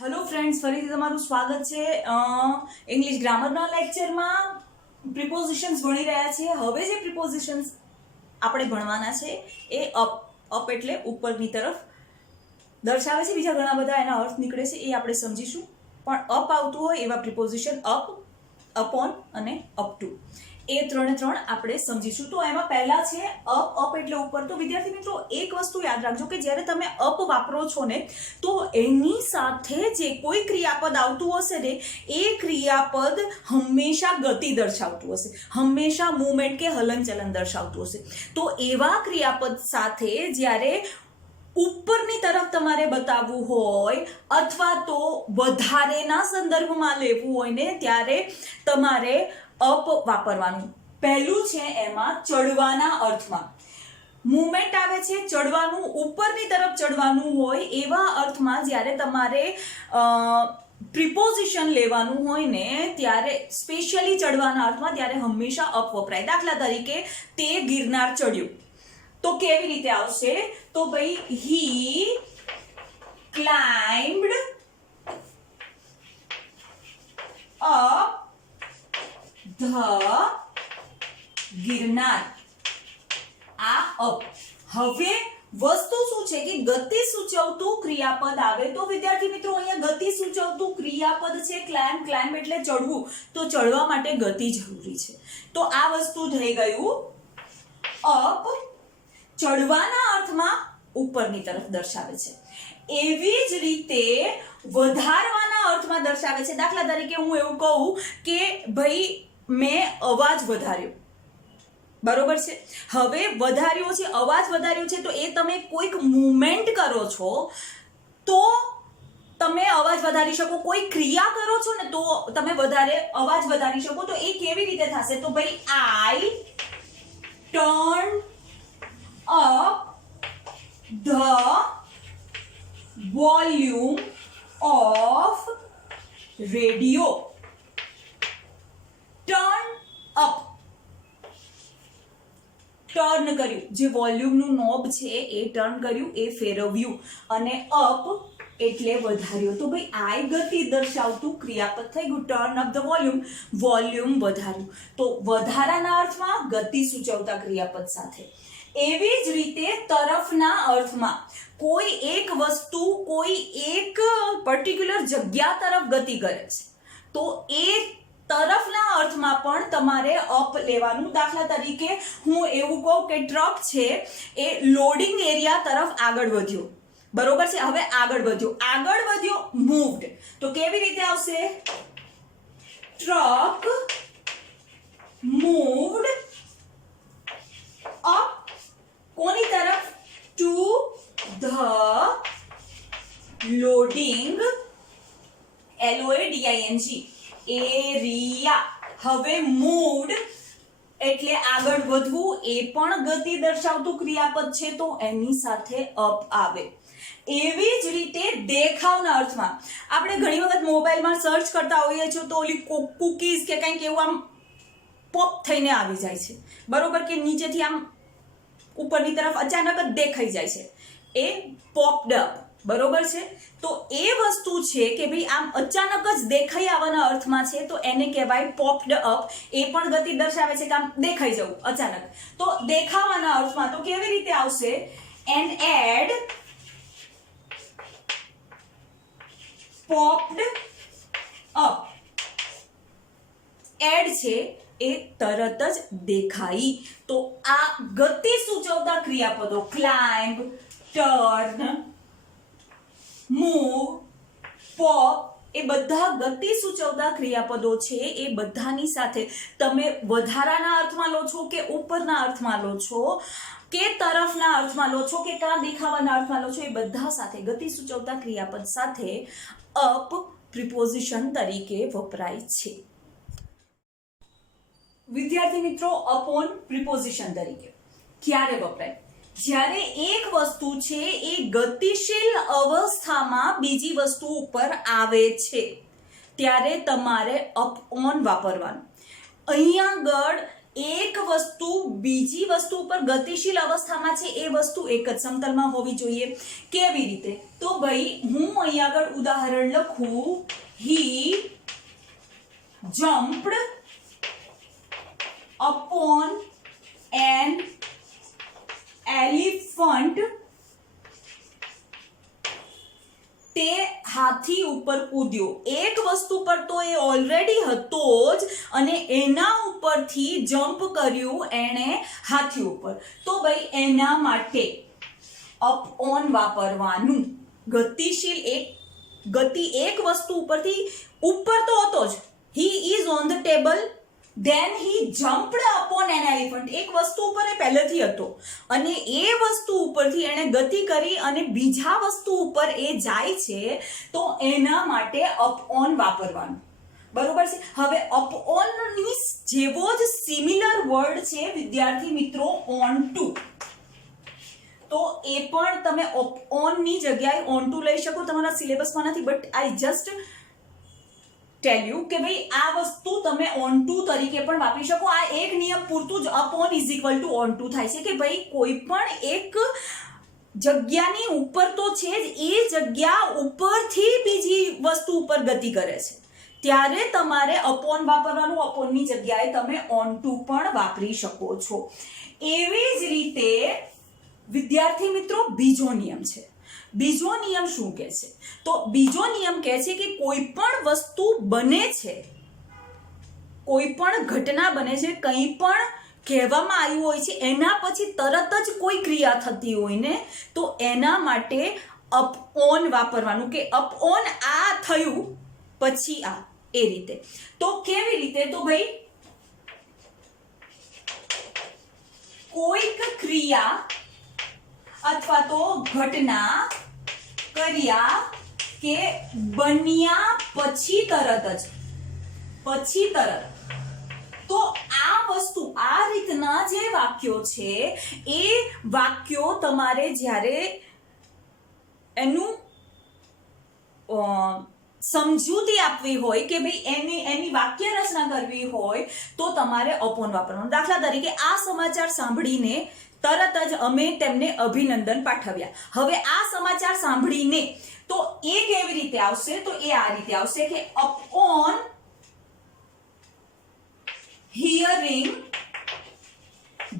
Hello friends, फरीથી તમારું સ્વાગત છે ઇંગ્લિશ ગ્રામરના લેક્ચરમાં। પ્રિપોઝિશન્સ ભણી રહ્યા છીએ। હવે જે પ્રિપોઝિશન્સ આપણે ભણવાના છે એ અપ એટલે ઉપરની તરફ દર્શાવે છે। બીજા ઘણા બધા એના અર્થ નીકળે છે, એ આપણે સમજીશું। પણ અપ આવતું હોય એવા પ્રિપોઝિશન અપ, અપોન અને અપ ટુ, એ ત્રણે ત્રણ આપણે સમજીશું। તો એમાં પહેલા છે અપ એટલે ઉપર। તો વિદ્યાર્થી મિત્રો, એક વસ્તુ યાદ રાખજો કે જ્યારે તમે અપ વાપરો છો ને, તો એની સાથે જે કોઈ ક્રિયાપદ આવતું હશે ને, એ ક્રિયાપદ હંમેશા ગતિ દર્શાવતું હશે, હંમેશા મૂવમેન્ટ કે હલનચલન દર્શાવતું હશે। તો એવા ક્રિયાપદ સાથે જ્યારે ઉપરની તરફ તમારે બતાવવું હોય અથવા તો વધારેના સંદર્ભમાં લેવું હોય ને, ત્યારે તમારે અપ વાપરવાનું। પહેલું છે એમાં ચડવાના અર્થમાં મૂવમેન્ટ આવે છે, ચડવાનું, ઉપરની તરફ ચડવાનું હોય એવા અર્થમાં જ્યારે તમારે પ્રિપોઝિશન લેવાનું હોય ને, ત્યારે સ્પેશિયલી ચડવાના અર્થમાં ત્યારે હંમેશા અપ વપરાય। દાખલા તરીકે, તે ગિરનાર ચડ્યું, તો કેવી રીતે આવશે? તો ભાઈ, હી ક્લાઇમ્બડ અપ ધ ગિરનાર। આ અપ। હવે વસ્તુ શું છે કે ગતિ સૂચવતું ક્રિયાપદ આવે, તો વિદ્યાર્થી મિત્રો અહીંયા ગતિ સૂચવતું ક્રિયાપદ છે ક્લાઇમ્બ। ક્લાઇમ્બ એટલે ચડવું, તો ચડવા માટે ગતિ જરૂરી છે। તો આ વસ્તુ થઈ ગયું અપ, ચડવાના અર્થમાં ઉપરની તરફ દર્શાવે છે। એવી જ રીતે વધારવાના અર્થમાં દર્શાવે છે। દાખલા તરીકે હું એવું કહું કે ભાઈ મેં અવાજ વધાર્યો, બરોબર છે। હવે વધાર્યો છે, અવાજ વધાર્યો છે, તો એ તમે કોઈક મૂવમેન્ટ કરો છો તો તમે અવાજ વધારી શકો, કોઈ ક્રિયા કરો છો ને તો તમે અવાજ વધારી શકો। તો એ કેવી રીતે થશે? તો ભાઈ, I turn up the volume of radio. Turn up, turn કર્યું, જે વોલ્યુમનું નોબ છે એ ટર્ન કર્યું, એ ફેરવ્યું, અને અપ એટલે વધાર્યો। તો ભાઈ આઈ ગતિ દર્શાવતું ક્રિયાપદ થઈ ગયું, turn up the volume, volume વધાર્યું। તો વધારાના અર્થમાં ગતિ સૂચવતા ક્રિયાપદ સાથે। એવી જ રીતે તરફના અર્થમાં કોઈ એક વસ્તુ કોઈ એક પર્ટિક્યુલર જગ્યા તરફ ગતિ કરે છે, તો એ તરફના અર્થમાં પણ તમારે અપ લેવાનું। દાખલા તરીકે હું એવું કહું કે ટ્રક છે એ લોડિંગ એરિયા તરફ આગળ વધ્યો, બરોબર છે। હવે આગળ વધ્યો મૂવ્ડ, તો કેવી રીતે આવશે? ટ્રક મૂવ્ડ અપ, કોની તરફ? To the loading LOADING area. હવે મૂવ્ડ એટલે આગળ વધવું, એ પણ ગતિ દર્શાવતું ક્રિયાપદ છે, તો એની સાથે અપ આવે। એવી જ રીતે દેખાવના અર્થમાં આપણે ઘણી વખત મોબાઈલમાં સર્ચ કરતા હોઈએ છીએ, તો ઓલી કુકીઝ કે કંઈક એવું આમ પોપ થઈને આવી જાય છે, બરોબર, કે નીચેથી આમ ઉપરની તરફ અચાનક જ દેખાઈ જાય છે, એ પોપ્ડ અપ, બરોબર છે। તો એ વસ્તુ છે કે ભાઈ આમ અચાનક જ દેખાઈ આવવાના અર્થમાં છે, તો એને કહેવાય પોપ્ડ અપ। એ પણ ગતિ દર્શાવે છે કે આમ દેખાઈ જવું અચાનક। તો દેખાવાના અર્થમાં તો કેવી રીતે આવશે? An ad popped up. Ad છે એ તરત જ દેખાઈ। તો આ ગતિ સૂચવતા ક્રિયાપદો ક્લાઇમ્બ, ટર્ન, મૂવ, પોપ, એ બધા ગતિ સૂચવતા ક્રિયાપદો છે। એ બધાની સાથે તમે વધારાના અર્થમાં લો છો કે ઉપરના અર્થમાં લો છો કે તરફના અર્થમાં લો છો કે કાં દેખાવાના અર્થમાં લો છો, એ બધા સાથે ગતિ સૂચવતા ક્રિયાપદ સાથે અપ પ્રિપોઝિશન તરીકે વપરાય છે। વિદ્યાર્થી મિત્રો, અપોન પ્રિપોઝિશન તરીકે ક્યારે વપરાય? જ્યારે એક વસ્તુ છે એ ગતિશીલ અવસ્થામાં બીજી વસ્તુ ઉપર આવે છે, ત્યારે તમારે અપ ઓન વાપરવાનું। અહીંયા આગળ એક વસ્તુ બીજી વસ્તુ ઉપર ગતિશીલ અવસ્થામાં છે એ વસ્તુ એક જ સમતલમાં હોવી જોઈએ. કેવી રીતે? તો ભાઈ હું અહીં આગળ ઉદાહરણ લખું, હી jumped upon an elephant. તે હાથી ઉપર કૂદ્યો. એક વસ્તુ પર તો એ ઓલરેડી હતો જ અને એના ઉપરથી જમ્પ કર્યું એણે હાથી ઉપર. તો ભાઈ એના માટે અપ ઓન વાપરવાનું. ગતિશીલ ગતિ એક વસ્તુ ઉપરથી ઉપર તો હતો જ. He is on the table, then he jumped upon an elephant. એક વસ્તુ ઉપર એ પહેલેથી હતો અને એ વસ્તુ ઉપરથી એણે ગતિ કરી અને બીજા વસ્તુ ઉપર એ જાય છે, તો એના માટે અપ ઓન વાપરવાનું. બરોબર છે. હવે અપ ઓન ની જેવો જ સિમિલર વર્ડ છે વિદ્યાર્થી મિત્રો ઓન ટુ. તો એ પણ તમે અપ ઓન ની જગ્યાએ ઓન ટુ લઈ શકો. તમારા સિલેબસમાં નથી, but I just tell you કે ભાઈ આ વસ્તુ તમે ઓન ટુ તરીકે પણ વાપરી શકો. આ એક નિયમ પૂરતું જ upon is equal to on two થાય છે કે ભાઈ કોઈ પણ એક જગ્યાની ઉપર તો છે જ, એ જગ્યા ઉપરથી બીજી વસ્તુ ઉપર ગતિ કરે છે ત્યારે તમારે અપોન વાપરવાનું. અપોનની જગ્યાએ તમે ઓન ટુ પણ વાપરી શકો છો. એવી જ રીતે વિદ્યાર્થી મિત્રો બીજો નિયમ છે. બીજો નિયમ શું કહે છે? તો બીજો નિયમ કહે છે કે કોઈ પણ વસ્તુ બને છે, કોઈ પણ ઘટના બને છે, કંઈ પણ કહેવામાં આવ્યું હોય છે, એના પછી તરત જ કોઈ ક્રિયા થતી હોય ને, તો એના માટે અપ ઓન વાપરવાનું કે અપ ઓન આ થયું પછી આ, એ રીતે. તો કેવી રીતે? તો ભાઈ કોઈક ક્રિયા અથવા તો ઘટના કર્યા કે બન્યા પછી તરત તો આ વસ્તુ આ રીતના જે વાક્યો છે એ વાક્યો તમારે જ્યારે એનું સમજૂતી આપવી હોય કે ભાઈ એની વાક્ય રચના કરવી હોય તો તમારે અપોન વાપરવાનું. દાખલા તરીકે આ સમાચાર સાંભળીને તરત જ અમે તેમને અભિનંદન પાઠવ્યા. હવે આ સમાચાર સાંભળીને તો એ કેવી રીતે આવશે? તો એ આ રીતે આવશે કે upon hearing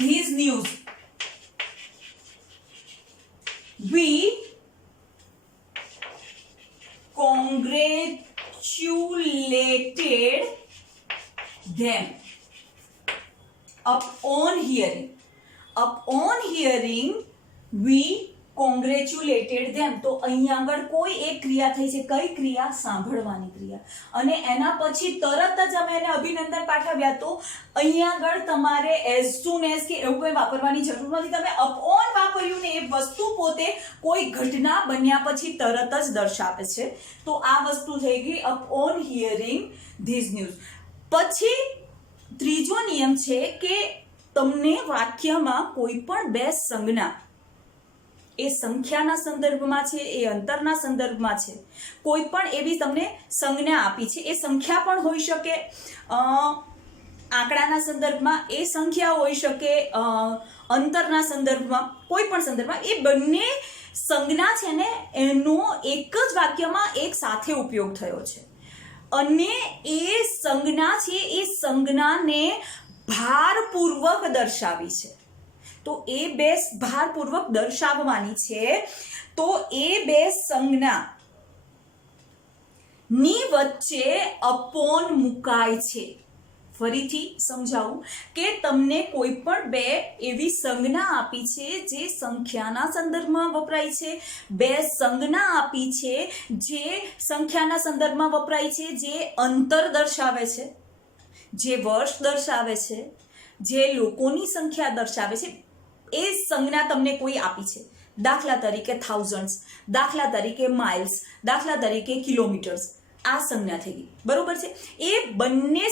these news we congratulated them. Upon hearing we congratulated them. તો અહીંયા આગળ કોઈ એક ક્રિયા થઈ છે. કઈ ક્રિયા? સાંભળવાની ક્રિયા. અને એના પછી તરત જ અમે એને અભિનંદન પાઠવ્યા. તો અહીંયા આગળ તમારે એઝ સુન એઝ કે એવું કંઈ વાપરવાની જરૂર નથી. તમે અપઓન વાપર્યું ને એ વસ્તુ પોતે કોઈ ઘટના બન્યા પછી તરત જ દર્શાવે છે. તો આ વસ્તુ થઈ ગઈ અપઓન હિયરિંગ ધીઝ ન્યૂઝ. પછી ત્રીજો નિયમ છે કે તમને વાક્યમાં કોઈ પણ બે સંજ્ઞા, એ સંખ્યાના સંદર્ભમાં છે, એ અંતરના સંદર્ભમાં છે, કોઈ પણ એવી તમને સંજ્ઞા આપી છે. એ સંખ્યા પણ હોઈ શકે, આંકડાના સંદર્ભમાં એ સંખ્યા હોઈ શકે, અંતરના સંદર્ભમાં, કોઈ પણ સંદર્ભમાં એ બંને સંજ્ઞા છે ને એનો એક જ વાક્યમાં એક સાથે ઉપયોગ થયો છે અને એ સંજ્ઞા છે એ સંજ્ઞાને ભારપૂર્વક દર્શાવી છે. તો એ બે ભારપૂર્વક દર્શાવવાની છે. તો એ બે સંજ્ઞા ની વચ્ચે અપોન મુકાય છે. ફરીથી સમજાવું કે તમને કોઈ પણ બે એવી સંજ્ઞા આપી છે જે સંખ્યાના સંદર્ભમાં વપરાય છે, બે સંજ્ઞા આપી છે જે સંખ્યાના સંદર્ભમાં વપરાય છે, જે અંતર દર્શાવે છે, જે વર્ષ દર્શાવે છે, જે લોકોની સંખ્યા દર્શાવે છે. એ સંજ્ઞા તમને કોઈ આપી છે. દાખલા તરીકે થાઉઝન્ડ્સ, દાખલા તરીકે માઇલ્સ, દાખલા તરીકે કિલોમીટર્સ. આ સંજ્ઞા થઈ ગઈ. બરોબર છે. એ બંને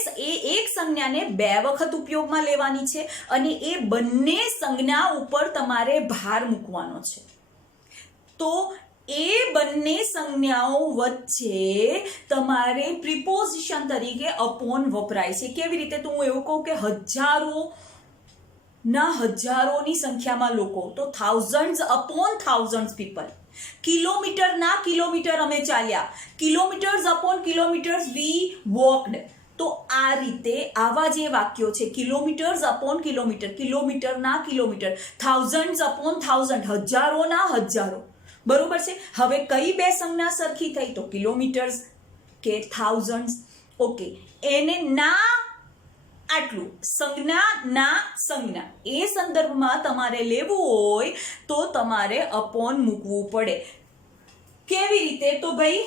એક સંજ્ઞાને બે વખત ઉપયોગમાં લેવાની છે અને એ બંને સંજ્ઞા ઉપર તમારે ભાર મૂકવાનો છે. તો એ બંને સંજ્ઞાઓ વચ્ચે તમારે પ્રિપોઝિશન તરીકે અપોન વપરાય છે. કેવી રીતે? તો હું એવું કહું કે હજારોની સંખ્યામાં લોકો, તો થાઉઝન્ડ્સ અપોન થાઉઝન્ડ્સ પીપલ. કિલોમીટરના કિલોમીટર અમે ચાલ્યા, કિલોમીટર્સ અપોન કિલોમીટર્સ વી વોકડ. તો આ રીતે આવા જે વાક્યો છે, કિલોમીટર્સ અપોન કિલોમીટર, કિલોમીટરના કિલોમીટર, થાઉઝન્ડ્સ અપોન થાઉઝન્ડ, હજારોના હજારો. બરોબર છે. હવે કઈ બે સંજ્ઞા સરખી થઈ? તો કિલોમીટર્સ કે થાઉઝન્ડ્સ. ઓકે, એને ના આટલું સંજ્ઞા એ સંદર્ભમાં તમારે લેવું હોય તો તમારે અપોન મૂકવું પડે. કેવી રીતે? તો ભાઈ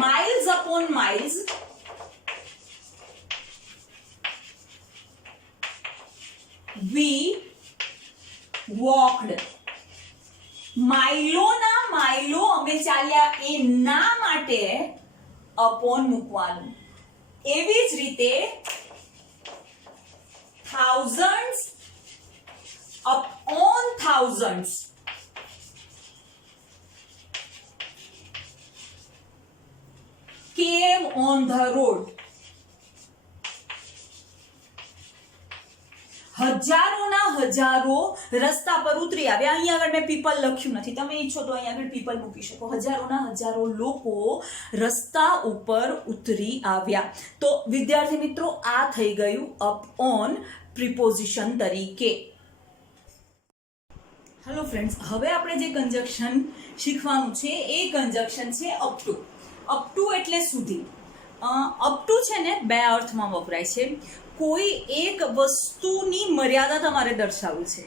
માઇલ્સ અપોન માઇલ્સ, વી વોકડ. માઇલોના માઇલો અમે ચાલ્યા, એ ના માટે અપોન મૂકવાનું. એવી જ રીતે thousands upon thousands, came on the road. હજારોના હજારો રસ્તા પર ઉતરી આવ્યા. અહીંયા આગળ મેં પીપલ લખ્યું નથી, તમે ઈચ્છો તો અહીંયા આગળ પીપલ મૂકી શકો. હજારોના હજારો લોકો રસ્તા ઉપર ઉતરી આવ્યા. તો વિદ્યાર્થી મિત્રો, આ થઈ ગયું અપ ઓન પ્રિપોઝિશન તરીકે. હેલો ફ્રેન્ડ્સ, હવે આપણે જે કંજક્શન શીખવાનું છે એ કંજક્શન છે અપ ટુ. અપ ટુ એટલે સુધી. અપ ટુ છે ને બે અર્થમાં વપરાય છે. કોઈ એક વસ્તુની મર્યાદા તમારે દર્શાવવી છે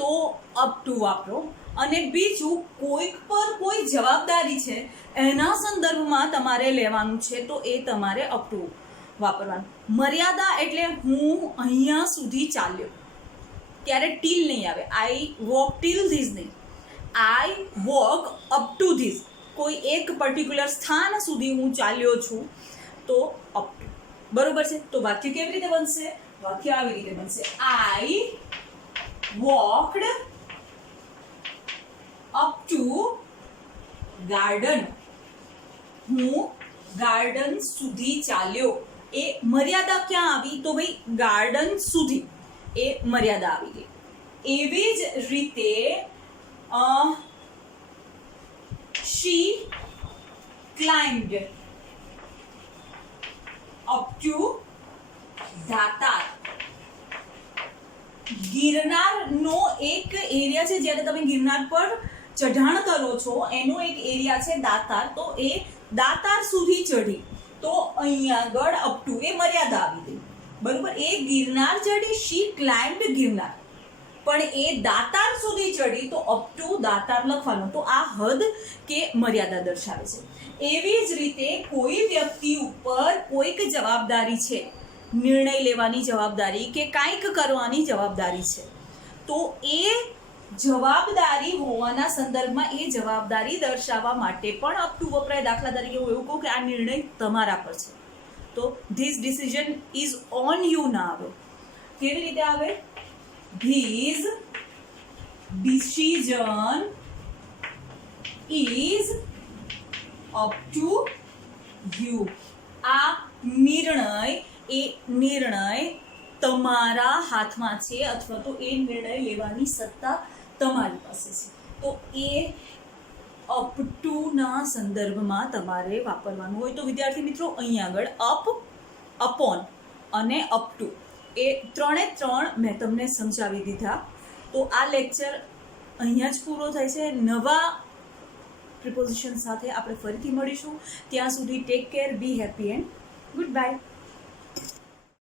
તો અપ ટુ વાપરો, અને બીજું કોઈક પર કોઈ જવાબદારી છે એના સંદર્ભમાં તમારે લેવાનું છે તો એ તમારે અપ ટુ વાપરવાનું. મર્યાદા એટલે હું અહીંયા સુધી ચાલ્યો, ત્યારે ટીલ નહીં આવે. આઈ વોક ટીલ ધીસ નહીં, આઈ વોક અપ ટુ ધીસ. કોઈ એક પર્ટિક્યુલર સ્થાન સુધી હું ચાલ્યો છું તો અપ ટુ. બરોબર છે. તો વાક્ય કેવી રીતે બનશે? વાક્ય આવી રીતે બનશે: આઈ વોકડ અપ ટુ ગાર્ડન. હું ગાર્ડન સુધી ચાલ્યો. એ મર્યાદા ક્યાં આવી? તો ભાઈ ગાર્ડન સુધી એ મર્યાદા આવી ગઈ. એવી જ રીતે she climbed up to દાતાર. ગિરનારનો એક એરિયા છે, જ્યારે તમે ગિરનાર પર ચઢાણ કરો છો એનો એક એરિયા છે દાતાર. તો એ દાતાર સુધી ચઢી, તો અહીંયા આગળ અપ ટુ એ મર્યાદા આવી ગઈ. બરોબર. એ ગિરનાર ચઢી, she climbed ગિરનાર, પણ એ દાતાર સુધી ચડી તો અપ ટુ દાતાર લખવાનું. તો આ હદ કે મર્યાદા દર્શાવે છે. એવી જ રીતે કોઈ વ્યક્તિ ઉપર કોઈક જવાબદારી છે, નિર્ણય લેવાની જવાબદારી કે કાંઈક કરવાની જવાબદારી છે, તો એ જવાબદારી હોવાના સંદર્ભમાં એ જવાબદારી દર્શાવવા માટે પણ અપ ટુ વપરાય. દાખલા તરીકે હું એવું કહું કે આ નિર્ણય તમારા પર છે, તો this decision is on you ના આવે. કેવી રીતે આવે? This decision is up to you. આ નિર્ણય તમારા હાથમાં છે, અથવા તો એ નિર્ણય લેવાની સત્તા તમારી પાસે છે. તો એ અપ ટુ ના સંદર્ભમાં તમારે વાપરવાનું હોય. તો વિદ્યાર્થી મિત્રો, અહીં આગળ અપ, અપોન અને અપ ટુ એ ત્રણે ત્રણ મેં તમને સમજાવી દીધા. તો આ લેક્ચર અહીંયા જ પૂરો થાય છે. નવા પ્રિપોઝિશન સાથે આપણે ફરીથી મળીશું. ત્યાં સુધી take care, B happy and good bye.